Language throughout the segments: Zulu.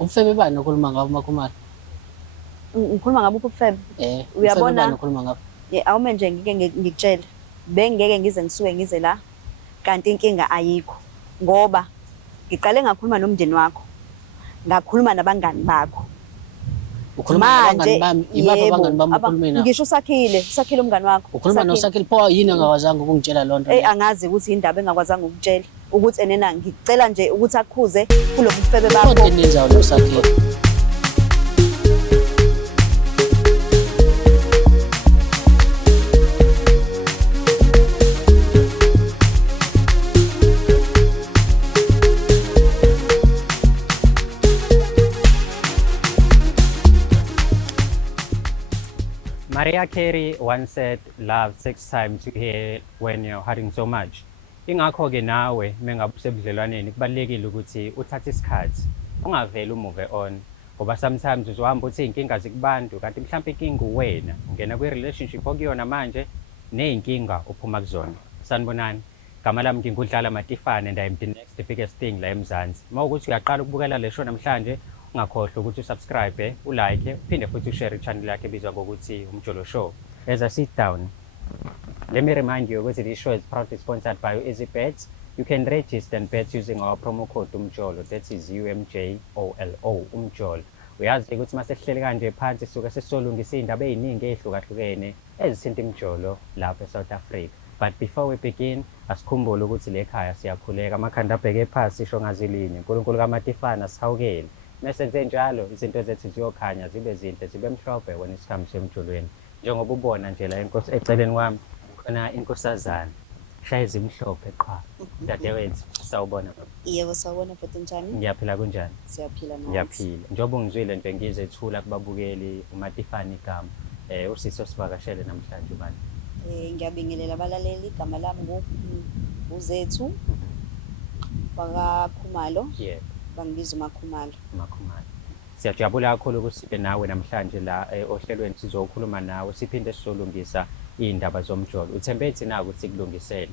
Ubufebe bani okhuluma ngabo uMakhumalo? Ngikhuluma ngabo ubufebe. Ubufebe Uyabona, bani okhuluma ngabo? awume nje ngike ngikutshele. Bengeke ngize ngisuke ngize la kanti inkinga ayikho. Ngoba ngiqale ngakhuluma nomndeni wakho. Ngakhuluma nabangani bakho. Ukhuluma nabangani bami, ibaphi abangani bami okhulume nabo? Ngisho usakhile umngani wakho. Ukhuluma noSakhile, pho yini angakwazanga ukungitshela loo nto leyo? Angazi ukuthi indaba engakwazanga ukutshela ukuthi enena ngicela nje ukuthi akukhuze kulobu bufebe bakho. Kodwa enenzayo noSakhile. Mariah Carey once said, love takes time to heal when you're hurting so much. Ingakho-ke nawe mengabe usebudlelwaneni kubalulekile ukuthi uthathe isikhathi, ungaveli move on. Ngoba sometimes uzohamba uthi iy'nkinga zikubantu, kanti mhlawumpe inkinga uwena. Ungena kwi-relationship okuyona manje, ney'nkinga uphuma kuzona. Sanibonani, gama lami ngingudlala Matifane and I'm the next biggest thing la eMzansi. Uma ukuthi uyaqala ukubukela le show namhlanje, ungakhohlwa ukuthi usubscribe, ulike, uphinde futhi ushare i-channel yakhe ebizwa ngokuthi Umjolo Show. As I sit down, let me remind you ukuthi this show is proudly sponsored by EasyBets. You can register and bet using our promo code Umjolo, that is UMJOLO, Umjolo. Uyazi ukuthi uma sesihleli kanje phansi suke sesolungisa iy'ndaba ey'ningi ey'hlukahlukene ezithinta imijolo lapha eSouth Africa. But before we begin, asikhumbule ukuthi le khaya siyakhuleka, amakhanda abheke phansi sisho ngazilinye. UNkulunkulu kaMatifane asihawukele. Mesenze njalo izinto zethu ziyokhanya zibe zinhle zibe mhlophe wena isikhathi semjolweni. Njengoba ubona nje la inkosi eceleni kwami khona inkosazana shaya ezimhlophe qha. Dadewethu sawubona baba. Yebo sawubona futhi njani? Ngiyaphila kunjani? Siyaphila nathi. Ngiyaphila. Njengoba ungizwile nje ngizethula kubabukeli uMatifane igama. Usiso sivakashele namhlanje ubani? Ngiyabingelela abalaleli, igama lami uZethu wakaKhumalo. Yebo. Bangibiza uMakhumalo. Makhumalo. Siyajabula kakhulu ukuthi sibe nawe namhlanje la ohlelweni sizokhuluma nawe siphinde sisolungisa iy'ndaba zomjolo. Uthembe ethi na ukuthi kulungisele.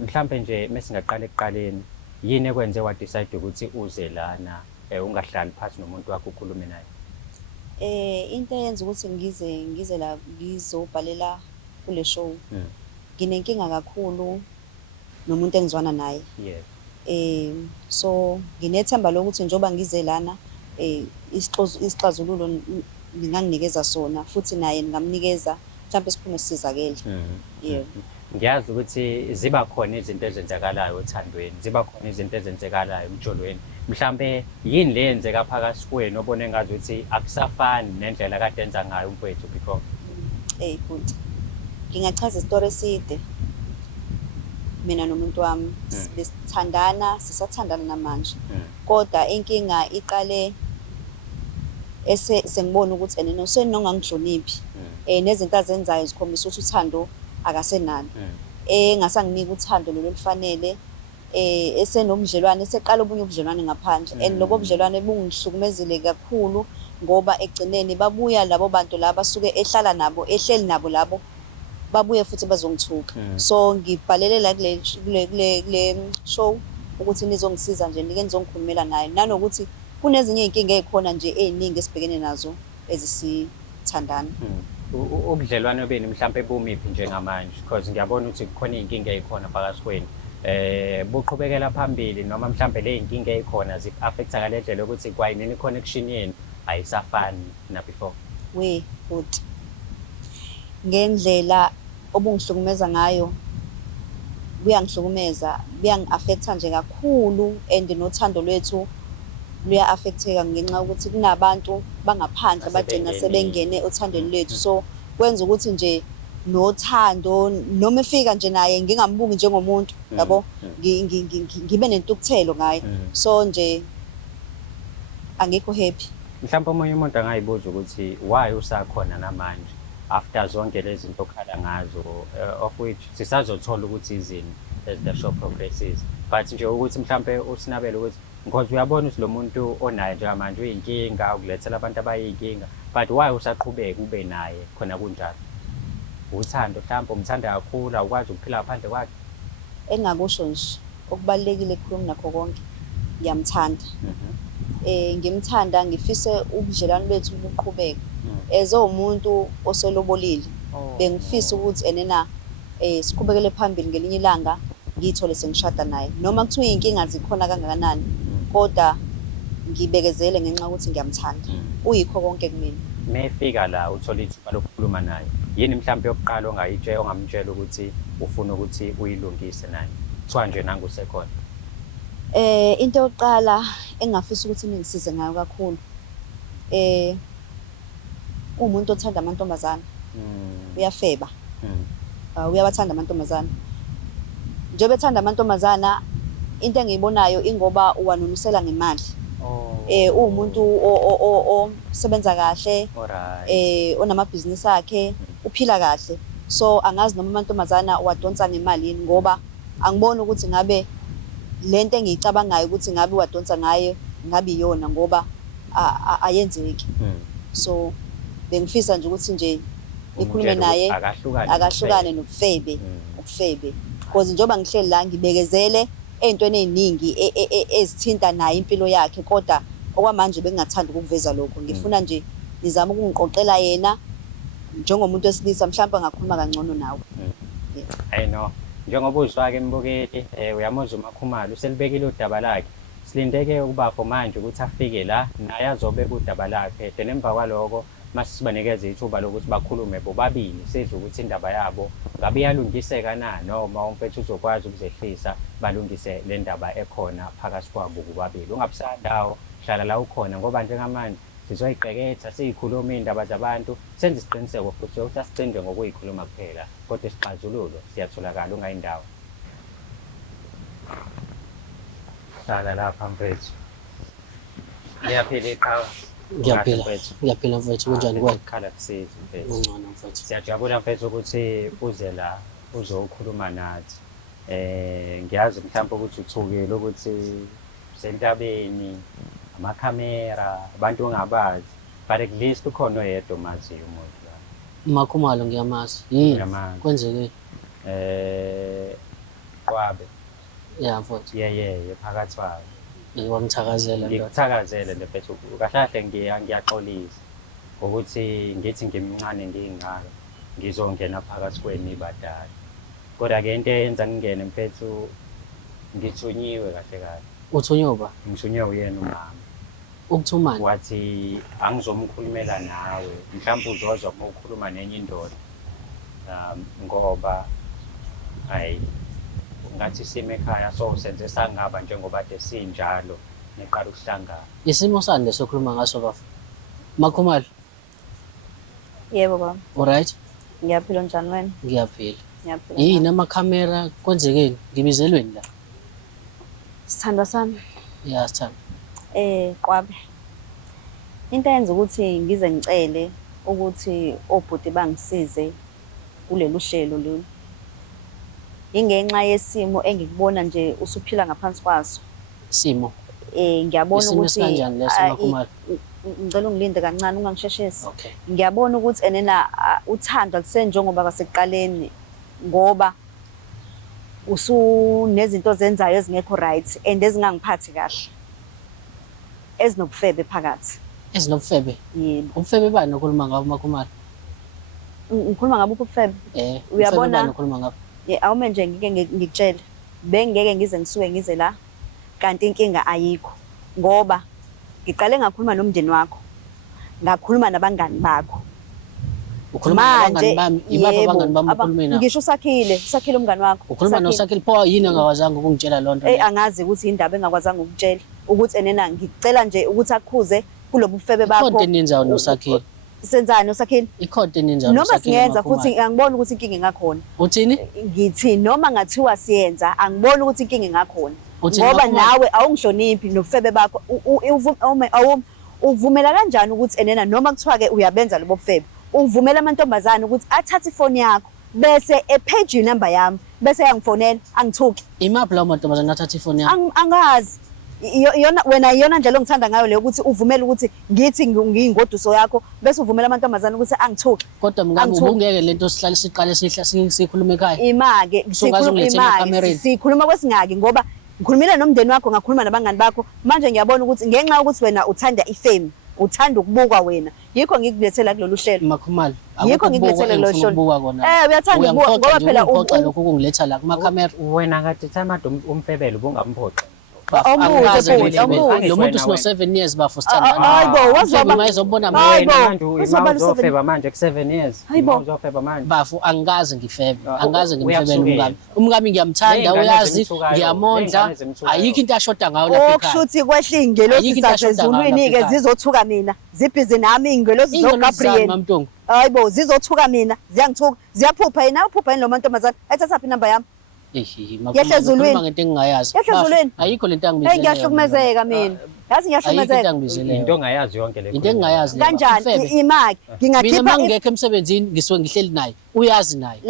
Mhlambe nje mesingaqala ekuqaleni yini ekwenze wa decide ukuthi uze lana ungahlali phansi nomuntu wakho ukhulume naye? Into eyenza ukuthi ngize la ngizobhalela kule show. Nginenkinga kakhulu nomuntu engizwana naye. Yes. So nginethemba lokuthi njoba ngize lana isixazululo nginganginikeza sona futhi naye ngingamnikeza mhlawumbe siphume sisizakele. Yebo. Ngiyazi ukuthi ziba khona izinto ezenzakalayo othandweni, ziba khona izinto ezenzekalayo emjolweni. Mhlambe yini le yenzeka phakathi kwenu obone ngazi ukuthi akusafani nendlela kade enza ngayo umfowethu before? Futhi ngingachaza isitori eside. Mina nomuntu wami sisathandana namanje. Kodwa inkinga iqale sengibona ukuthi enena usenongangihloniphi. Nezinto azenzayo zikhombisa ukuthi uthando akasenalo. Engasanginika uthando lolu olufanele. Esenomdlelwane eseqala obunye ubudlelwane ngaphandle. And lobo budlelwane bungihlukumezile kakhulu ngoba egcineni babuya labo bantu laba basuke ehleli nabo labo babuye futhi bazongithuka. So ngibhalele la kule show ukuthi nizongisiza nje nike nizongikhulumela naye nanokuthi kunezinye inkinga ezikhona nje eziningi esibhekene nazo ezisithandana. Ubudlelwane beni mhlambe bumiphi njengamanje because ngiyabona ukuthi kukhona inkinga ezikhona phakathi kwenu. Buqhubekela phambili noma mhlambe le inkinga ezikhona zi-affecta ngale ndlela ukuthi kwayini connection yenu ayisafani na before? Futhi ngendlela obungihlukumeza ngayo buyangihlukumeza, buyangi-affecta nje kakhulu and nothando lwethu luya-affecteka ngenxa yokuthi kunabantu bangaphandle bagcina sebengene othandweni lwethu. So kwenza ukuthi nje nothando noma efika nje naye ngingambuki njengomuntu yabo ngibe nentukuthelo ngaye. So nje angikho happy. Mhlawumbe omunye umuntu angayibuza ukuthi why usakhona namanje after zonke lezi zinto okhala ngazo of which sisazothola ukuthi izini as the show progresses, but nje ukuthi mhlambe usinabele ukuthi because uyabona ukuthi lo muntu onaye njengamanje uyinkinga ukulethela abantu abayinkinga, but why usaqhubeka ube naye khona kunjalo? Uthando mhlawumbe umthanda kakhulu awukwazi ukuphila ngaphandle kwakhe? Engakusho nje okubalekile kukhuluma nakho konke ngiyamthanda. ngimthanda ngifise ubudlelwano bethu buqhubeke. Umuntu oselobolile bengifisa ukuthi enena siqhubekele phambili ngelinye ilanga ngiyithole sengishada naye. Noma kuthiwa inkinga zikhona kangakanani kodwa ngibekezele ngenxa ukuthi ngiyamthanda. Uyikho konke kumina. Mefika la uthola ithuba lokukhuluma naye. Yini mhlawumbe yokuqala ongamtshela ukuthi ufuna ukuthi uyilungise naye? Kuthiwa nje nangu sekhona. Into yokuqala engafisa ukuthi ningisize ngayo kakhulu umuntu othanda amantombazana uyafeba. Uyabathanda amantombazana. Njengoba ethanda amantombazana into engiyibonayo ingoba uwanunusela ngemali. Umuntu osebenza kahle, onamabhizinisi akhe, uphila kahle. So angazi noma amantombazana wadonsa ngemali yini ngoba angiboni ukuthi ngabe lento engiyicabangayo ukuthi ngabe wadonsa ngayo ngabe iyona ngoba ayenzeki. So bengifisa nje ukuthi nje ikhulume naye akahlukane nobufebe, ubufebe. Because njengoba ngihleli la ngibekezele ey'ntweni ey'ningi ezithinta naye impilo yakhe kodwa okwamanje bengingathanda ukuveza lokho. Ngifuna nje nizame ukungiqoqela yena njengomuntu wesilisa mhlawumbe ngakhuluma kangcono nawe. I know. Njengoba uzwake mbukeli uyamuzwa uMakhumalo uselibekile udaba lakhe. Silindeke ukuba for manje ukuthi afike la naye azobeka udaba lakhe. Then emva kwaloko masibanikeza ithuba lokuthi bakhulume bobabili sizwe ukuthi indaba yabo ngabe iyalungiseka na noma umfethu uzokwazi ukuzehlisa balungise le ndaba ekhona phakathi kwabo bobabili. Ungabusandawo hlala la ukhona ngoba njengamanje sizoyiqeketha siyikhuluma indaba zabantu senze isiqiniseko futhi ukuthi asicinde ngokuyikhuluma kuphela kodwa isixazululo siyatholakala ungayindawo. Hlala lapha mfethu. Ngiyaphila iqhawe. Ngiyaphila mfethu kunjani kwena? Khala kusiza mfethu. Ungcono mfethu. Siyajabula mfethu ukuthi uze la uzokhuluma nathi. Ngiyazi mhlawumbe ukuthi uthukile ukuthi sentabeni amakhamera abantu ongabazi but at least ukhona oyedwa omaziyo umuntu la. Makhumalo ngiyamazi. Yini? Kwenzeke? Qwabe. Yeah mfethu. Yeah phakathi kwabo. Ngiyamthakazela ndoda. Ngikuthakazele nje mfethu. Kahle ngiyaxolisa ukuthi ngithi ngimncane ngingaka ngizongena phakathi kwenu ibadala. Kodwa ke into eyenza ngingene mfethu ngithunyiwe kahle. Uthunyoba? Ngithunyiwe uyena umama. Ukuthumana? Wathi angizomkhulumela nawe mhlawumbe uzozwa uma ukhuluma nenye indoda ngoba hayi ngathi sime ekhaya so senze sangaba njengoba ade sinjalo neqala ukuhlangana. Isimo sande sokhuluma ngaso bafu. Makhumalo? Yebo baba. Alright? Ngiyaphila njani wena? Ngiyaphila. Ngiyaphila. Yini amakhamera kwenzekeni? Ngibizelweni la. Sithandwa sami. Yeah sithanda. Qwabe. Into eyenza ukuthi ngize ngicele ukuthi obhuti bangisize kulelu hlelo lolu. Ingenxa yesimo engikubona nje usuphila ngaphansi kwaso. Simo. Ngiyabona ukuthi isimo kanjani leso Makhumalo? Ngicela ungilinde kancane ungangisheshisi. Okay. Ngiyabona ukuthi enena uthando lisenjengoba kwasekuqaleni ngoba usunezinto zenzayo ezingekho right and ezingangiphathi kahle. Ezinobufebe phakathi. Ezinobufebe? Yebo. Ubufebe bani okhuluma ngabo Makhumalo? Ngikhuluma ngabo ubufebe. Uyabona ukhuluma ngabo. Awume nje ngike ngikutshela bengeke ngize ngisuke ngize la kanti inkinga ayikho ngoba ngiqale ngakhuluma nomndeni wakho ngakhuluma nabangani bakho. Ukhuluma nabangani bami? Ibapha abangani bami ukhuluma nabo? Ngisho usakhile umngani wakho. Ukhuluma nosakhile pho yini angakwazanga ukungitshela lonto? Angazi ukuthi indaba engakwazanga ukutshela ukuthi enena ngicela nje ukuthi akhuze kulobu bufebe bakho. Ikhonto eninzayo nosakhile. Senzani nosakhile? Ikhonto eninzayo nosakhile. Noma siyenza futhi angiboni ukuthi inkinga engakhona. Uthini? Ngithi noma ngathiwa siyenza angiboni ukuthi inkinga engakhona. Ngoba nawe awungihloniphi nobufebe bakho uvumela kanjani ukuthi enena noma kuthiwa ke uyabenza lobo bufebe uvumela amantombazana ukuthi athathe ifoni yakho bese epage number yami bese yangifonela angithuki. Imaphi lawo mantombazana athatha ifoni yakho? Angazi. Wena iyona ndlela ongithanda ngayo leyo ukuthi uvumela ukuthi ngithi ngiyingoduso yakho bese uvumela amantombazana ukuthi angithuki. Kodwa mngani ubungeke lento sihlale siqale sikhuluma ekhaya. Ima-ke sikhuluma kwesingaki ngoba ngikhulumile nomndeni wakho ngakhuluma nabangani bakho manje ngiyabona ukuthi ngenxa yokuthi wena uthanda ifame uthanda ukubukwa wena yikho ngikukulethela kulolu hlelo Makhumalo yikho ngikukulethela kulolu hlelo uyathanda ukubukwa ngoba phela lokho kungiletha la kuma camera wena ngathi Themba umfebelo bungamphoxa lo muntu sino 7 years bafo sithandana hayibo wazaba mayizobona uzofeba manje ku7 years uzofeba manje bafo angikaze ngifebe angikaze ngimfebele umkami ngiyamthanda uyazi ngiyamondla ayikho into ashoda ngayo lapha ekhaya okushuthi kwehla ingelosi zasezulwini ke zizothuka mina zibhizi nami ingelosi zo Gabriel hayibo zizothuka mina ziyangithuka ziyaphupha yena uphupha yini lo mantombazana ayithatha phi number yami yehla ezulwini ngento engingayazi yehla ezulwini ayikho lento angibizele ngiyahlukumezeka mina yazi ngiyahlukumezeka into ongayazi yonke le into engingayazi kanjani imaki ngingakhipha mina mangekho emsebenzini ngisuke ngihleli naye uyazi naye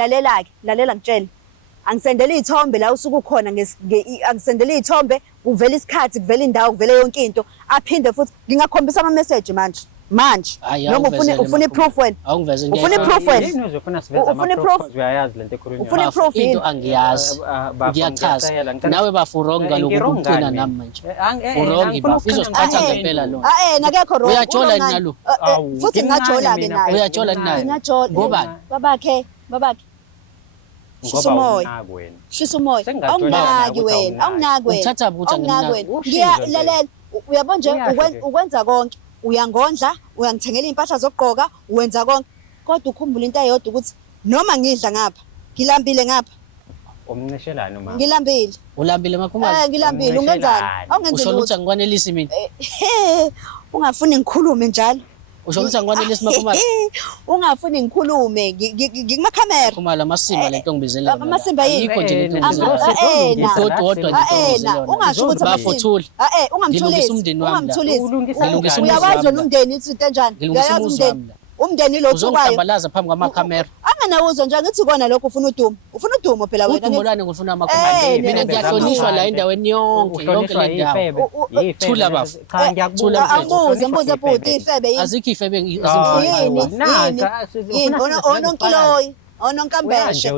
lalela ngitshela angisendela izithombe la usuku khona angisendela izithombe kuvela isikhathi kuvela indawo kuvela yonke into aphinde futhi ngingakhombisa ama message manje noma ufuna iproof wena awungiveze ufuna iproof wena uzofuna siveza ama-proof uyayazi lento ekhulunywa ufuna iproof into angiyazi ngiyachaza nawe bafuronga lokuqina nami manje urongi bafu izosiphatha ngempela lo nakekho wrong uyajola nalo futhi ngajola ke naye uyajola naye ngobani babakhe shisa umoya awunaki wena uthatha buthi lalela uyabona nje ukwenza konke uyangondla uyangithengela impahla zokugqoka uwenza konke kodwa ukhumbula into eyodwa ukuthi noma ngidla ngapha ngilambile ngapha umncishelana mama ngilambile ulambile Makhumalo ngilambile ungenzani awungenzi usho ukuthi angikwanelisi mina ungafuni ngikhulume njalo usho ukuthi angikwanelisi Makhumalo ungafuni ngikhulume ngikuma camera Makhumalo amasimba lento ngibizele amasimba yini yikho nje lento ngibizele ungasho ukuthi bafothula ungamthulisi ngilungisa uyawazi umndeni izinto enjani uyayazi umndeni lo thukwayo uzongibalaza phambi kwama-camera anganawuzwa nje ngithi kona lokho ufuna udumo phela wena udumolwane ngifuna Makhumalo mina ngiyahlonishwa la endaweni yonke le ndawo thula bafu mbuze bhuti ifebe yini azikho ifebe yini ononkiloyi ononkambeshe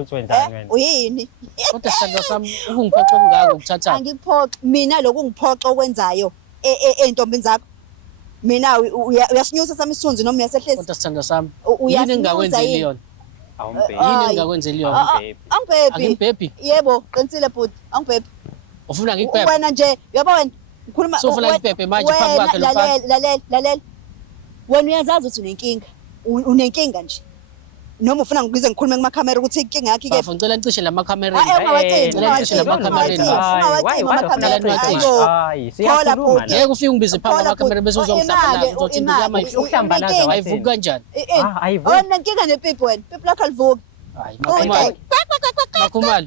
uyini kodwa sithanda sami ukungiphoxa okungako ukuthatha angikuphoxa mina lokungiphoxa okwenzayo entombini zakho mina uyasinyusa sami isithunzi noma uyasehlezi kodwa sithanda sami yini engakwenzeli yona yini engakwenzeli yona angibhebhi yebo qinisile bhuti angibhebhi ufuna ngikubhebhe wena nje yabo wena ngikhuluma ufuna ngikubhebhe manje phambi kwakhe lo lalela wena uyazazi ukuthi unenkinga nje noma ufuna ngibize ngikhulume kuma-camera ukuthi inkinga yakho ke ngicela ngicishe la ma-camera ngeke ufike ungibize phambi kwama-camera bese uzongihlambalaza uzothi uyahlambalaza ayivuki kanjani nenkinga nepipi wena pipi lakho alivuki Makhumalo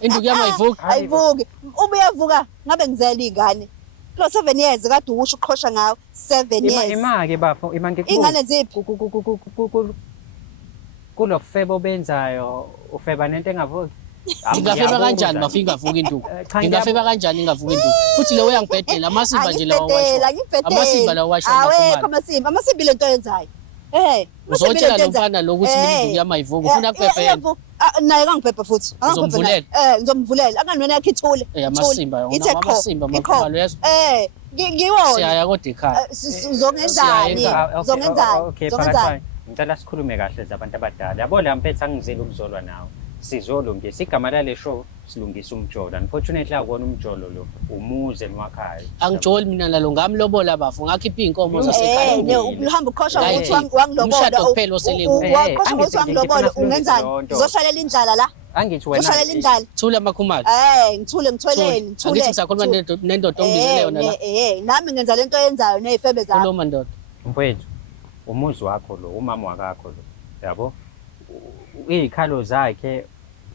induku yami ayivuki uma uyavuka ngabe ngizela iy'ngane kulo 7 years kade usho uqhosha ngawo 7 years imake bafo iy'ngane ziphi kulo febo benzayo ufeba nento engavuki ngingafeba kanjani bafika ingavuki induku ngingafeba kanjani ingavuki induku futhi leyo uyangibhedela amasimba nje lawa amasimba lawa washo awekho amasimba lento yenzayo uzotshela lo mfana lokuthi mina induku yami ayivuki ufuna kubhebhe yena naye kangibhebhe futhi ngizomvulela angani yakhe ithule amasimba Makhumalo yazi ngiwona siyaya kodwa ekhaya uzongenzani ngicela sikhulume kahle zabantu abadala yabo la mpethu angizeli ukuzolwa nawe sizolungisa igama lale show silungisa umjolo unfortunately akona umjolo lo umuze nwakhaya angijoli mina lalo ngamlobola bafu ngakhipha iy'nkomo zasekhaya uhamba uqhosha ukuthi wangilobola umshado kuphela oseleku waqhosha ukuthi wangilobola ungenzani uzohlalela indlala la angithi wena uzohlalela indlala thula Makhumalo ngithule ngitholeni angithi ngisakhuluma nendoda ongibizele yona la nami ngenza lento oyenzayo ney'febe zakho kuloma ndoda mfowethu umuzi wakho lo umama wakakho lo yabo iy'khalo zakhe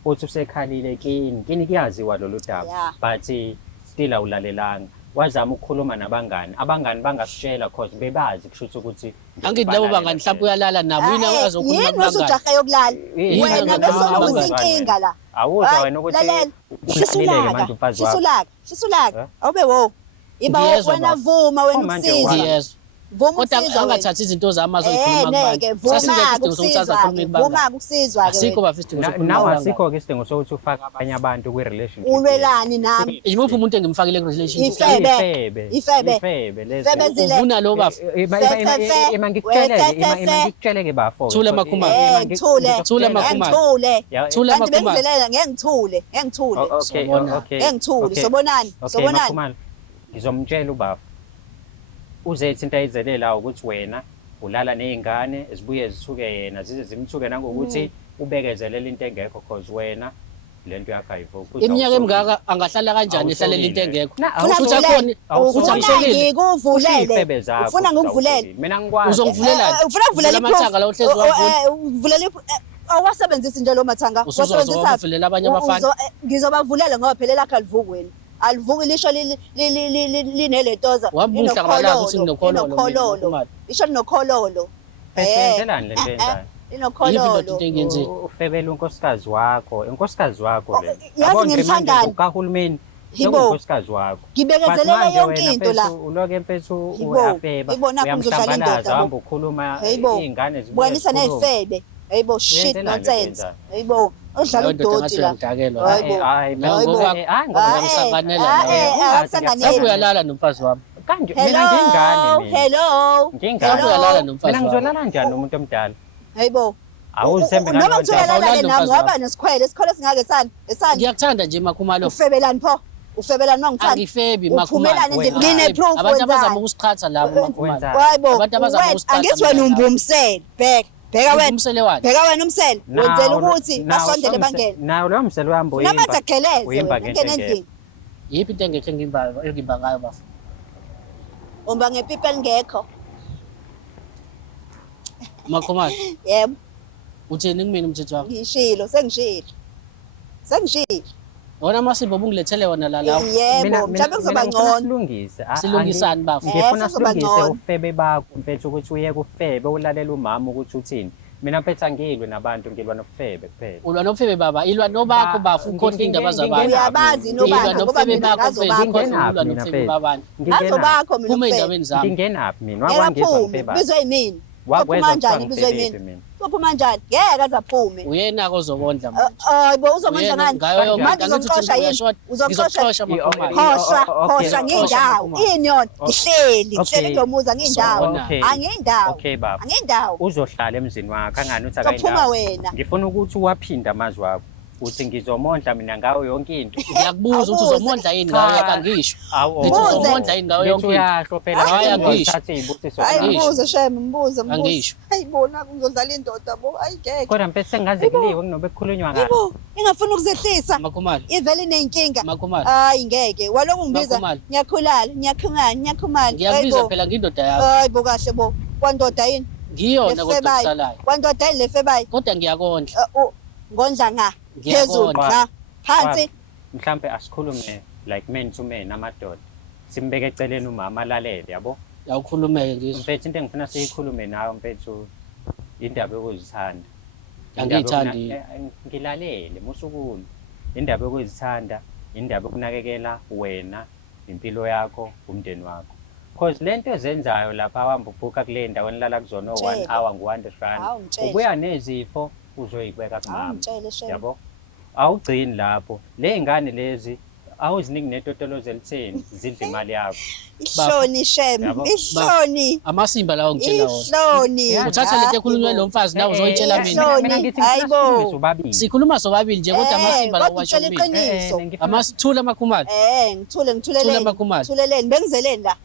uthi usekhalile kini kuyaziwa lolu daba but still awulalelanga wazama ukukhuluma nabangani abangani bangasitshela cause bebazi kushuthi ukuthi angithi labo bangani mhlawumbe uyalala nabo yini azokhuluma yini usujaha yokulala wena bese uzinkinga la awuzwa wena ukuthi shisulaka awube wo iba wena vuma wena umsizi Vuma kodwa ukusizwa wena. angathathi izinto zami azoyikhuluma Neke kubantu. vuma ukusizwa Asikho bafisa isidingo sokukhuluma nawe kubangani. asikho-ke isidingo sokuthi ufake abanye abantu kwi-relationship. ulwelani nami Imuphi umuntu engimfakile ku-relationship? Ifebe Febe zile Uvuna lo bafu. ngikutsheleke bafo. Thula Makhumalo. ngithule Thula Makhumalo. Thula kanti Makhumalo. bengizelela ngengithule ngengithule sobonani Makhumalo, ngizomtshela ubaba. Uzethi into ayizelela ukuthi wena ulala nezingane zibuye zithuke yena zize zimthuke nangokuthi ubekezelela into engekho cause wena lento yakho ayivuki. Iminyaka emingaka angahlala kanjani ehlalela into engekho? Futhi akhona ufuna ngikuvulele ufuna ngikuvulele mina ngikwazi. Uzongivulelani? ufuna kuvulela amathanga la uhlezi wavula. uvulela awasebenzisi nje lo mathanga Usuzovulela abanye abafana. ngizobavulela ngoba phela lakho alivuki wena alivuki lisho lineletoza Wabuhla ngalazi ukuthi nginokhololo. isho linokhololo Yenzelani lento yenzayo? linokhololo into engiyenzile. Ufebela unkosikazi wakho le. yazi ngimthandani Kahulumeni Yibo. unkosikazi wakho. Ngibekezelela yonke into la Uloke mfethu Yibo. uyafeba. Yibo, nakhu ngizodlala indoda, Uhamba ukhuluma Yibo. izingane zibuye. bukanisa nefebe hayibo shit Uyenzelani lento nonsense yenzayo? hayibo udlala udoti la Udakelwa. Hayibo. Hayi Uyalala nomfazi wami. kanje mina ngingane mina. hello Ngingane. Uyalala nomfazi Mina wami. ngizolala njani nomuntu omdala? hayibo Awuzembe noma kanjani? kuthiwa lala Awulali nami nomfazi waba nesikhwele isikhwele singake esani Ngiyakuthanda nje Makhumalo. ufebelani pho ufebelani mangithanda Angifebi uphumelani Makhumalo. ngine proof Abantu abazama wenzani ukusiqhatha labo Makhumalo. Wenzani? hayibo Abantu abazama ukusiqhatha angithi wena umbumsele bheka wena Umsele wani? bheka wena umsele wenzela ukuthi basondele bangene nawo lo mselo wami namatha geleze uyimba wena ngento ngene engekho. endlini Yiphi into engekho engimba ngayo bafu? umba ngepipa elingekho Makhumalo, yebo uthini kumina umthetho wakho? ngishilo sengishilo Wona amasipho obungilethele wona la lawo. yebo mhlawumbe kuzoba ngcono silungise. Silungisani bafu? Ngifuna kuzoba silungise ngcono. ufebe bakho mfethu ukuthi uyeke ufebe ulalela umama ukuthi uthini. Mina mfethu angilwe nabantu ngilwa nofebe kuphela. Ulwa nofebe baba, ilwa nobakho bafu ukhona indaba zabantu. uyabazi Ilwa nobakho ngoba nofebe mina bakho mfethu ngazobakho ulwa nofebe babantu. ngazobakho mina Phuma ufebe endaweni zami. Ngingenaphi mina wakwangizwa ngiyaphume mfebe. bizwe yimini Wakweza uphuma kanjani kuthiwa bizwe ngifebephi yimini mina. uphuma kanjani ngeke azaphume Uyena ozobondla manje. hayibo uzomandla ngani Ngayo yonke manje angithi uzomxosha yini uzoxosha Makhumalo. Khohlwa ngiyindawo inyoni ngihleli Okay. kulomuza ngiyindawo Okay. angiyindawo Okay baba. angiyindawo Uzohlala emzini wakho angani uthi uzophuma akayindawo. wena Ngifuna ukuthi uwaphinda amazwi wakho. Uthi ngizomondla mina ngawo yonke into. Ngiyakubuza ukuthi uzomondla yini ngayo yakangisho. Awu. Ngithi Buze. uzomondla yini ngayo yonke into. Uyasho phela Hayi, angisho. uthathe izibusiso. hayi Angisho. mbuze shem mbuze Angisho. hayibona ngizodlala indoda bo ayigeke Kodwa mfethu sengaze kuliwe kunobe kukhulunywa ngayo. yibo ingafuna ukuzehlisa Makhumalo. ivele inenkinga Makhumalo. hayi ngeke waloko ngibiza Makhumalo. ngiyakhulala ngiyakhumala Ngiyakubiza phela ngindoda yakho. hayibo kahle bo kwandoda yini Ngiyona kodwa Lefebayo. kusalayo. kwandoda yini lefebayo Kodwa ngiyakondla. ngondla nga Ngiyabona. phezulu nga phansi Mhlambe asikhulume like men to men amadoda. Simbeke eceleni umama alalele yabo. Awukhulumeke ngizwe. Mfethu into engifuna siyikhulume nawe mfethu indaba yokuzithanda. Angiyithandi. Ngilalele musukuni. Indaba yokuzithanda, indaba yokunakekela wena, impilo yakho, umndeni wakho. Because lento ezenzayo lapha uhamba ubhuka kule ndawo enilala kuzona 1 hour ngu100 rand. Hawu, mtshele. Ubuya nezifo uzoyibeka kumama. awungitshele shem Yabo. Awugcini lapho. Le ngane lezi awuziniki netotoloze litheni zidla imali yakho. ihloni shem Yabo. ihloni Amasimba lawo ngitshela wona. ihloni Uthatha lento ekhulunywe lo mfazi nawe uzoyitshela mina. Ihloni. Mina ngithi Hayibo. ubabili. Sikhuluma sobabili nje kodwa amasimba lawo kodwa washo utshela mina. iqiniso Amasithula Makhumalo. ngithule Thula Makhumalo. ngithuleleni bengizeleni la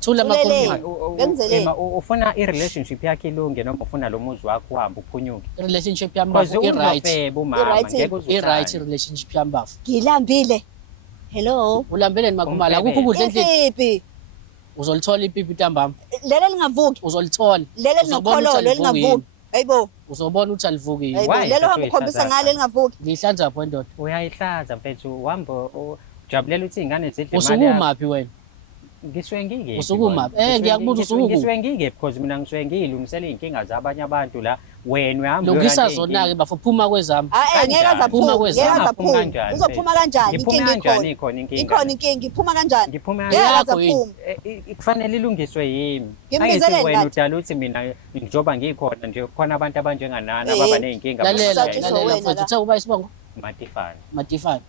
Thula Thuleleni. Makhumalo. Bengizeleni. Ufuna i-relationship yakhe ilunge noma ufuna lo muzi wakho uhamba uphunyuke. Relationship yami Because bafu i-right. uzofeba umama I-right ngeke I-right uzuthande. relationship yami bafu. ngilambile hello Ulambeleni Makhumalo akukho ukudla endlini. ipipi Uzolithola ipipi ntambama. lele lingavuki Uzolithola. lele linokhololo lingavuki hayibo Uzobona ukuthi alivuki yini. hayibo Why lelo futhi hamba ukhombisa uyihlanza ngale lingavuki Ngihlanza pho ndoda. Uyayihlanza mfethu uhamba ujabulela ukuthi izingane zidle imali yakho. Usukumaphi wena? ngisuke ngike Usukuma ngiyakubuza usuku ngisuke ngike because mina ngisuke ngilungisela inkinga zabanye abantu la wena uhamba lungisa zona ke bafuphuma kwezami ngeke azaphuma kanjani uzophuma kanjani ngiphuma kanjani ikhona inkinga iphuma kanjani ngiphuma ngeke azaphuma kufanele ilungiswe yimi Ngimbizeleni wena kathi. udala ukuthi mina njoba ngikhona nje khona abantu abanjenganana ababa ney'nkinga lalela Satshiswa lalela wena mfethu la. uthe uba isibongo Matifane Matifane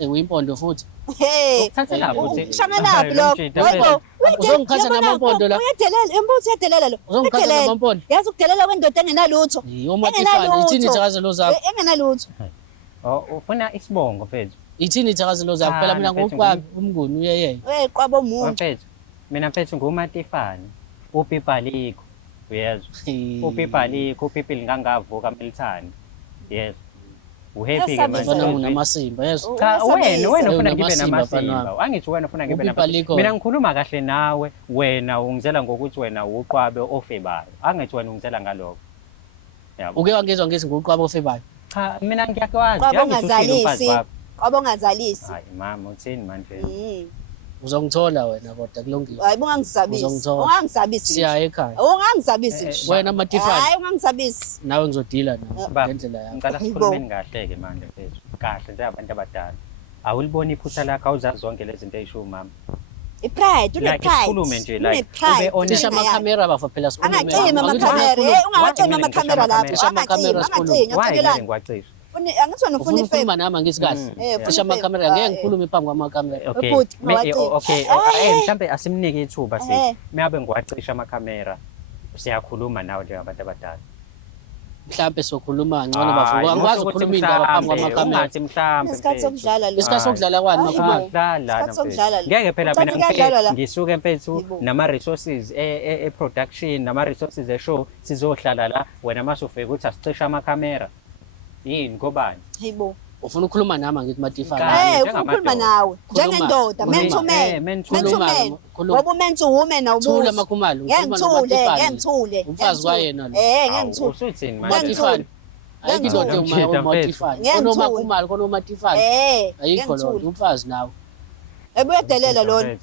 uyimpondo futhi ukuthatha lapho Shanganaphi lokho uzongikhatha namampondo la uyadelela embuthi uyadelela lo uzongikhatha namampondo yazi ukudelela kwendoda engenalutho Matifane ithini ithakazelo zakho engenalutho ufuna isibongo mfethu ithini ithakazelo zakho phela mina ngokwami umnguni uyeyeye weqwabo umuntu mfethu mina mfethu ngumatifane upipaliko uyezwa upipaliko upipi lingangavuka milithani yes uhappy ke manje Mfana unamasimba yezo cha wena ufuna ngibe Unamasimba, namasimba mfana angithi wena ufuna ngibe Upipaliko. mina ngikhuluma kahle nawe wena ungizela ngokuthi wena uqwabe ofebayo angithi wena ungizela ngalokho yabo uke wangezwa ngezi nguqwabo ofebayo cha mina ngiyakwazi Qwabo angithi uhleli umfazi ongazalisi. wakho Qwabo ongazalisi hayi mama uthini manje uzongithola wena kodwa kulungile hayi bungangisabisi Uzongithola. ungangisabisi siya ekhaya ungangisabisi nje wena Matifane hayi ungangisabisi nawe ngizodila nawe Baba, ngendlela yakho ngicela sikhulumeni kahle-ke manje mfethu kahle njengabantu abadala awuliboni iphutha lakho awuzazi zonke lezi zinto ey'shiwo mama ipride Like, sikhulume nje, like, ube honest. cisha amakhamera bafa phela sikhulume angacima amakhamera ungawacima amakhamera lapho Cisha amakhamera angacima sikhulume. why uyacekelani kumele ngiwacishe angithi wena ufuna ufuna ifame ukukhuluma nami angithi kahle ufuna cisha ifame. amakhamera ngeke ngikhulume phambi kwamakamera Okay. Bhuti, Me- ngiwacishe. okay mhlambe asimnike ithuba Eh. sithi meyabe ngiwacisha amakhamera siyakhuluma nawe njengabantu abadala mhlambe sokhuluma ngcono bafu angikwazi ukukhuluma indaba phambi kwamakamera ungathi mhlambe isikhathi mfethu. sokudlala lo isikhathi sokudlala kwani Hayi, makhumalo Dlala Isikhathi sokudlala la. ngeke phela mina Uthatha kuyadlalwa la. ngisuke mfethu Yibo. nama-resources e-production nama-resources e-show sizohlala la wena mase ufike ukuthi asicishe amakhamera yini kobani hayibo ufuna ukukhuluma nami angithi Matifane Kanye. ufuna ukukhuluma nawe njengendoda Khuluma. man to man man to man to man. man Khuluma. ngoba man to woman thula awubuzi makhumalo ngeke ngithule ngeke ngithule umfazi kwayena lo ngeke ngithule usuthini Ngeke manje ngithule. ayikho indoda Ngithule. uMatifane Ngeke ngithule. onomakhumalo konomatifane ngeke ayikho lo ngithule umfazi nawe ebuyadelela lona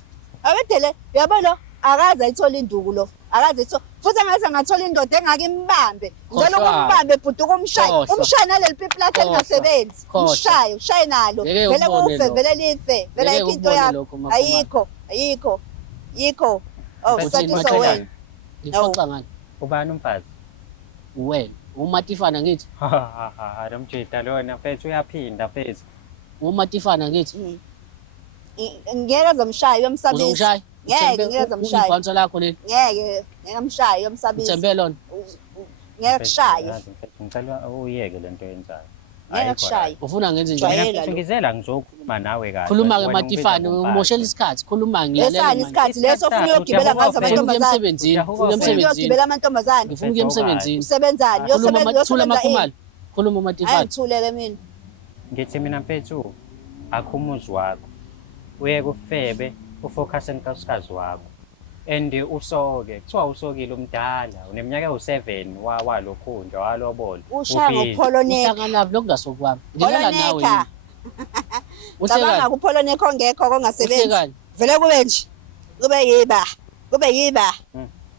abedelela uyabo lo akaze ayithola induku lo akaze ayithola futhi angase angathola indoda engake imbambe ngicela Khohlwa. ukumbambe bhuti ukumshaya Khohlwa. umshaye naleli pipi lakhe Khohlwa. lingasebenzi Khohlwa. ushaye nalo Ngeke vele ukubone kufe lokho. vele life vele Ngeke ayikho into ukubone yakho lokho, Makhumalo. ayikho oh Uthini, satshiswa Makhumalo? wena ngixoxa ngani ubani umfazi wena uMatifane angithi nomjida lona mfethu uyaphinda mfethu uMatifane angithi ngeke azamshaya uyomsabisa uzongishaya ngeke ngeke azamshaya ibhanso lakho leli ngeke amshaya uyomsabisa uthembe lona ngeke kushaye Yazi mfethu, ngicela uyeke lento yenzayo ngeke kushaye ufuna ngenze Jwayele. njani mina mfethu ngizela ngizokhuluma nawe kahle khuluma-ke Wena Matifane ungibizwa umoshela ngomfazi. isikhathi khuluma lesani isikhathi leso ufuna uyogibela ngazo ngifuna ukuya amantombazane emsebenzini Ujahuka ufuna ufuna emsebenzini uyogibela amantombazane ngifuna ukuya emsebenzini usebenzani khuluma thula uyosebenza makhumalo khuluma Matifane ayithulele mina ngithi mina mfethu akho umuzi wakho uyeke ufebe ufocus enkosikazi wakho and usoke kuthiwa usokile umdala uneminyaka ewu7 walokhunja walobola ushaya Ubhizi. ngopoloneka uhlanganabi lokungasokwami ngilala nawe poloneka cabanga uhlekani kupoloneka ongekho kongasebenzi uhlekani vele kube nje kube yiba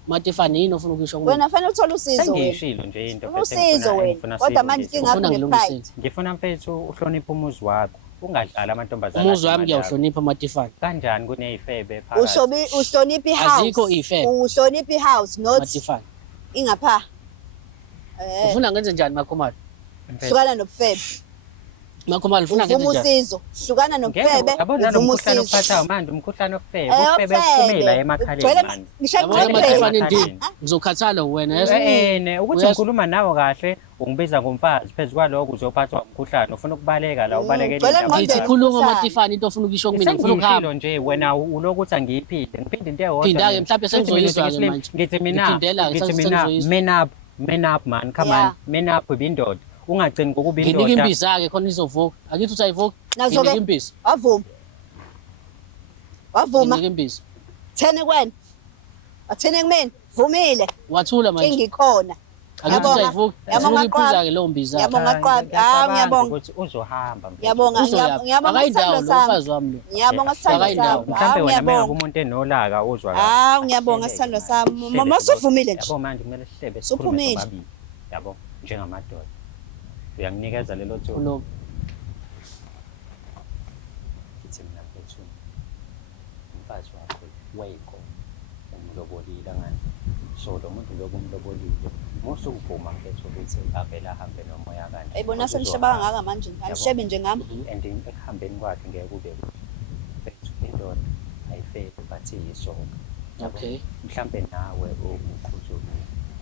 Matifane yini ofuna ukuyisho kumina wena fanele uthole usizo wena sengiyishilo nje into usizo wena kodwa manje inkinga ufuna yakho ne-pride ngilungisile ngifuna mfethu uhloniphe umuzi wakho ungadlali amantombazane umuzi wami adlala ngiyawuhlonipha Matifane kanjani kuney'febe phakathi uhlonipha Azikho ihouse iy'febe. uhlonipha ihouse not Matifane ingapha ufuna ngenze njani makhumalo Mfethu, hlukana nobufebe makhumalo ufuna ngenze uvuma njani usizo hlukana nobufebe yabona uvuma nomkhuhlane usizo okuphathayo manje umkhuhlane ofebe ufebe uphumela emakhaleni manje yabona Ugcwele Matifane emakhaleni. ndini ngizokhathala wena yeso ukuthi Uyezwa? ngikhuluma nawe kahle ungibiza ngomfazi phezu kwalokho uzophathwa umkhuhlane ufuna ukubaleka la ubalekele Ugcwele indaba ngithi Ngqondweni. khuluma Matifane into ofuna ukuyisho kumina ngifuna ukuhamba sengiyishilo nje wena ulokuthi angiyiphinde ngiphinde into eyodwa Phinda-ke, mina. mhlampe Ngithi sengizoyizwa-ke mina manje. ngithi mina Ngiphindela-ke, ngithi mina sengizoyizwa. man up man come Yeah. on man up ibindoda ungagcini ngokuba nginika indoda imbiza-ke khona izovuka akithi uthi ayivuki Nazo-ke- nginika imbiza wavuma nginika imbiza thene kwena athene kumina vumile wathula manje ingikhona Yafuka iphuza-ke leyo mbiza. Ngiyabonga Qwabi. Ngiyabonga. Ukuthi uzohamba. Ngiyabonga Akayindawo lo sithando mfazi sami. wami lo. Ngiyabonga sithando Akayindawo. sami. Mhlampe wena Ngiyabonga. mengabe umuntu enolaka uzwa kahle. Ngiyabonga sithando sami. Mama usuvumile nje. Yabo manje kumele sihlebe Suphumile. sikhulume sobabili. Yabo njengamadoda. Uyanginikeza lelo thuba. Khuluma. Kithi mina mfethu. Umfazi wakho wayiko. Umlobolile ngani. So lo muntu lokumlobolile. Musukuvuma mfethu ukuthi avela ahambe nomoya kanje. Ayibona senisheba kangaka manje. Anishebi nje ngami. And ekuhambeni kwakhe ngeke kube mfethu indoda ayifeli but iyisoka. Okay. Mhlambe nawe uqhutshulu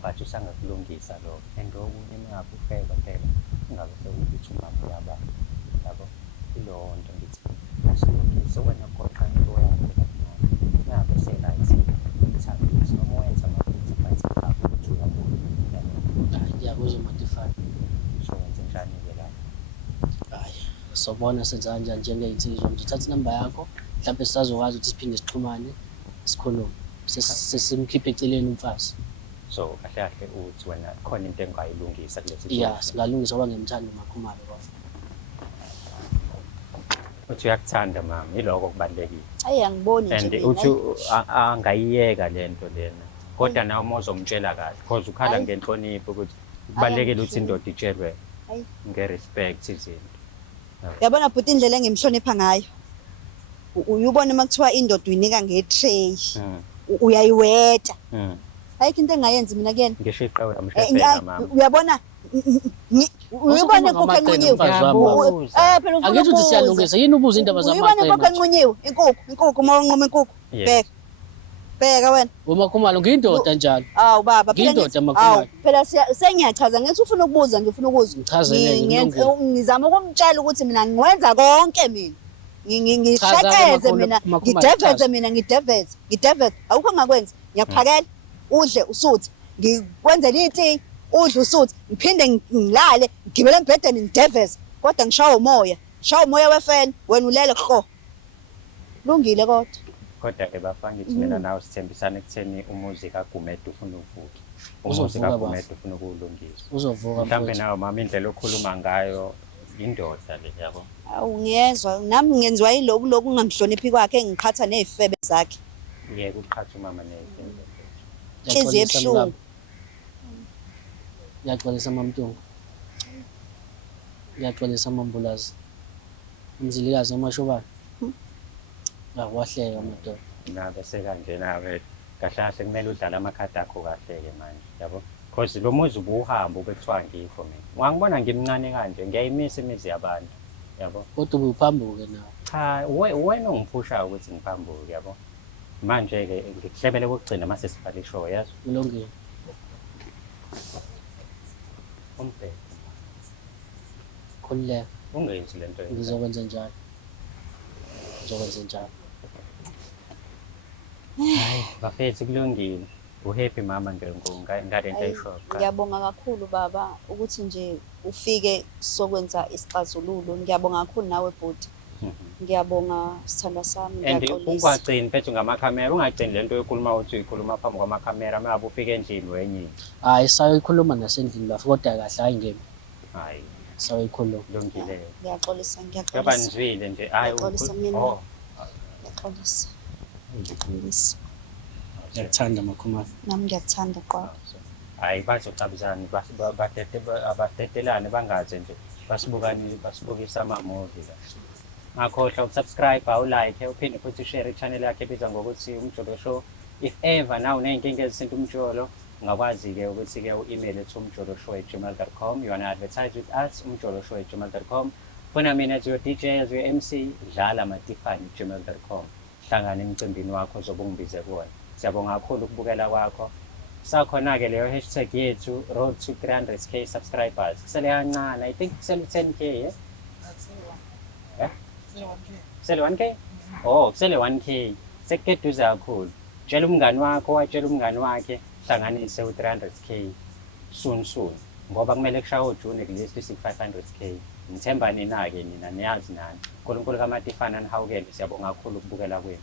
bathi usangakulungisa lo and okunye mengabe ufeka phela ungabe sekuthi umama uyaba yabo ilo nto ngithi asilungise wena goqa into yakho ngabe selayithi ithambise noma wenza amaphutha but akuthi uyabona Ngiyakuzwa Matifane. so wenze njani-ke la Hayi, sobona senza kanjani njengey'nsizwa. Ngizothatha inamba yakho, mhlawumbe sisazokwazi ukuthi siphinde sixhumane, sikhulume. Sesimkhiphe eceleni umfazi. so kahle kahle uthi wena khona into engayilungisa kulesi Yeah, singalungisa ngoba ngiyamthanda uMakhumalo kwafu. uthi uyakuthanda mama yiloko kubalulekile Angiboni and nje. uthi angayiyeka lento lena kodwa nawe uma uzomtshela kahle because ukhala ngenhlonipho ukuthi kubalulekile ukuthi indoda itshelwe Hayi. nge-respect izinto. Uyabona bhuti indlela engimhlonipha ngayo. Uyubona makuthiwa indoda uyinika ngetray. Uyayiweta. Ayikho into engayenzi mina kuyena. Ngisho iqhawe amshadela mama. Uyabona uyibona inkukhu enqunyiwe. Phela Angithi ukuthi siyalungisa yini ubuza indaba uyibona inkukhu zamaqembu. enqunyiwe. Inkukhu uma unquma inkukhu. Yes. Bheka wena. uMakhumalo ngiyindoda njalo. Baba Ngiyindoda Makhumalo. phela siyachaza ngithi ufuna ukubuza ngifuna ukuzwa. Ngichazele Ngizama ukumtshela ukuthi mina ngiwenza konke mina. Ngishaqeze mina, ngideveze mina, ngideveze. Awukho ngakwenza. Ngiyakuphakela, udle usuthi. Ngikwenzela iti, udle usuthi. Ngiphinde ngilale, ngigibele embhedeni ngideveze. Kodwa ngishawa umoya. Ngishawa umoya wefeni, wena ulele qho. Lungile kodwa. Kodwa-ke bafana ngithi mina nawe sithembisane ekutheni umuzi kaGumede ufuna ukuvuka. Umuzi Uzovuka kaGumede ufuna ukuwulungisa. Uzovuka Mhlambe mfowethu. nawe mama indlela okhuluma ngayo indoda le yabo. Ngiyezwa nami ngenziwa yiloku ungangihloniphi kwakhe engiqhatha nezifebe zakhe. Yeke uqhatha umama nezinto. Inhliziyo ebuhlungu. Ngiyaxolisa Mamtungu. Ngiyaxolisa Mambulazi. Umzilikazi uMashobane. Wahleka madoda. Nabe sekanje nawe kahle kahle kumele udlale amakhadi akho kahle-ke manje yabo. Because lo muzi ubuhamba ubekuthiwa ngifo mina. Wangibona ngimncane kanje ngiyayimisa imizi yabantu yabo. Kodwa ubuphambuke nawe. Cha wena ongiphushayo ukuthi ngiphambuke yabo. Manje-ke ngikuhlebele kokugcina mase sibhale ishow yazo. Kulungile. Umbheke. Khululeka. Ungenzi lento yini. Ngizokwenza njalo. Ngizokwenza njalo. Hayi bafethu kulungile. Uhappy mama ngalento ayishoyo. Ngiyabonga kakhulu baba ukuthi nje ufike sokwenza isixazululo. Ngiyabonga kakhulu nawe bhuti. Ngiyabonga sithandwa sami And ngiyaxolisa. ungagcini phethu ngamakhamera ungagcini lento yokukhuluma uthi uyikhuluma phambi kwamakhamera mengabe ufike endlini wenye. Hayi sayoyikhuluma nasendlini bafika kodwa kahle hayi ngemi. Hayi Sayoyikhuluma. kulungile. Ngiyaxolisa. Yabanizwile nje hayi Ngiyaxolisa mina. oh Ngiyaxolisa. Ngiyaxolisa. Ngiyakuthanda Makhumalo. Nami ngiyakuthanda Qwabi. hayi bazocabuzana badedelane bangaze nje basibukisa ama-movie la. Ngakhohlwa ukusubscribe awulike uphinde futhi ushare i-channel yakhe ebizwa ngokuthi Umjolo Show. If ever nawe uney'nkinga ezisinto umjolo ungakwazi-ke ukuthi-ke u-email ethi umjoloshow@gmail.com. You wanna advertise with us umjoloshow@gmail.com. Fona mina as your DJ as your MC dlala Matifane@gmail.com. Hlangana emcimbini wakho ozobe ungibize kuwona. Siyabonga kakhulu ukubukela kwakho. Sakhona-ke leyo hashtag yethu road to 300k subscribers. Kusele kancane I think kusele 10k yeah? Kusele 1k? Oh, kusele 1k. Sekukeduze kakhulu. Tshela umngani wakho, watshela umngani wakhe, hlanganise u300k soon. Ngoba kumele kushaye uJune kulist 500k. Ngithemba nina-ke nina niyazi nani. uNkulunkulu kaMatifane anihawukele siyabonga kakhulu ukubukela kwenu.